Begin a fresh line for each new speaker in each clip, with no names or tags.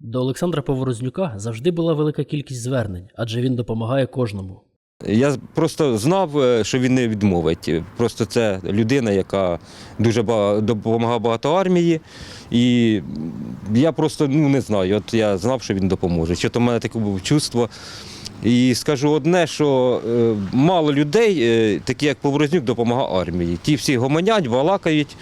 До Олександра Поворознюка завжди була велика кількість звернень, адже він допомагає кожному.
Я просто знав, е, що він не відмовить. Просто це людина, яка дуже допомагає багато армії. І я просто ну, не знаю. От я знав, що він допоможе. Що то в мене таке було чувство. І скажу одне, що е, мало людей, е, такі як Поворознюк, допомагає армії. Ті всі гомонять, балакають.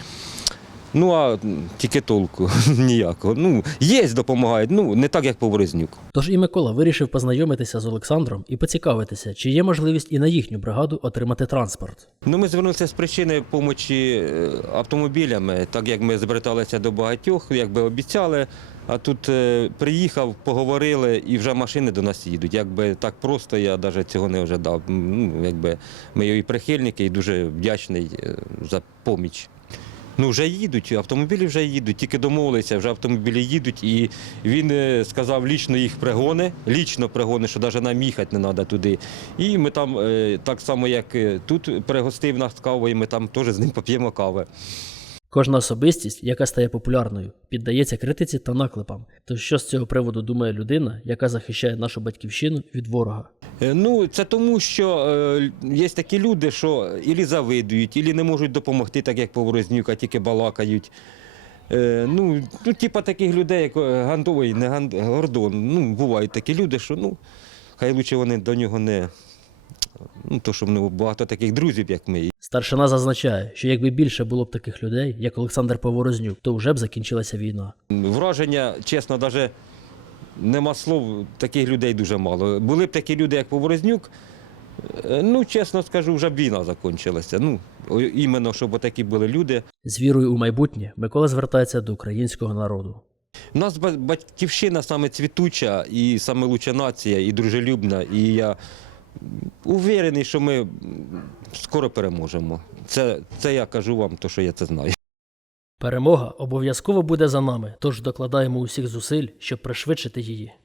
Ну а тільки толку ніякого. Ну, є допомагають, ну не так, як Поворознюк.
Тож і Микола вирішив познайомитися з Олександром і поцікавитися, чи є можливість і на їхню бригаду отримати транспорт.
Ну, ми звернулися з причини допомоги автомобілями, так як ми зверталися до багатьох, як би обіцяли. А тут е, приїхав, поговорили і вже машини до нас їдуть. Якби так просто я навіть цього не ожидав. Ну, якби ми його і прихильники, і дуже вдячний е, за поміч. Ну, вже їдуть, автомобілі вже їдуть, тільки домовилися, вже автомобілі їдуть. І він е, сказав, лічно їх пригони, лічно пригони, що навіть нам їхати не треба туди. І ми там, е, так само, як е, тут пригостив нас кавою, ми там теж з ним поп'ємо кави.
Кожна особистість, яка стає популярною, піддається критиці та наклепам. То що з цього приводу думає людина, яка захищає нашу батьківщину від ворога?
Е, Ну, це тому, що е, є такі люди, що ілі завидують, ілі не можуть допомогти, так як Поворознюк, тільки балакають. Е, ну, ну, типа таких людей, як е, Гандовий, не Ганд... Гордон. Ну, бувають такі люди, що ну, хай лучше вони до нього не. Ну, то, що в нього багато таких друзів, як ми.
Старшина зазначає, що якби більше було б таких людей, як Олександр Поворознюк, то вже б закінчилася війна.
Враження, чесно, навіть нема слов, таких людей дуже мало. Були б такі люди, як Поворознюк, е, ну, чесно скажу, вже б війна закінчилася. Ну, іменно, щоб такі були люди.
З вірою у майбутнє Микола звертається до українського народу.
У нас батьківщина саме цвітуча і саме луча нація, і дружелюбна. І я уверений, що ми скоро переможемо. Це, це я кажу вам, то що я це знаю.
Перемога обов'язково буде за нами, тож докладаємо усіх зусиль, щоб пришвидшити її.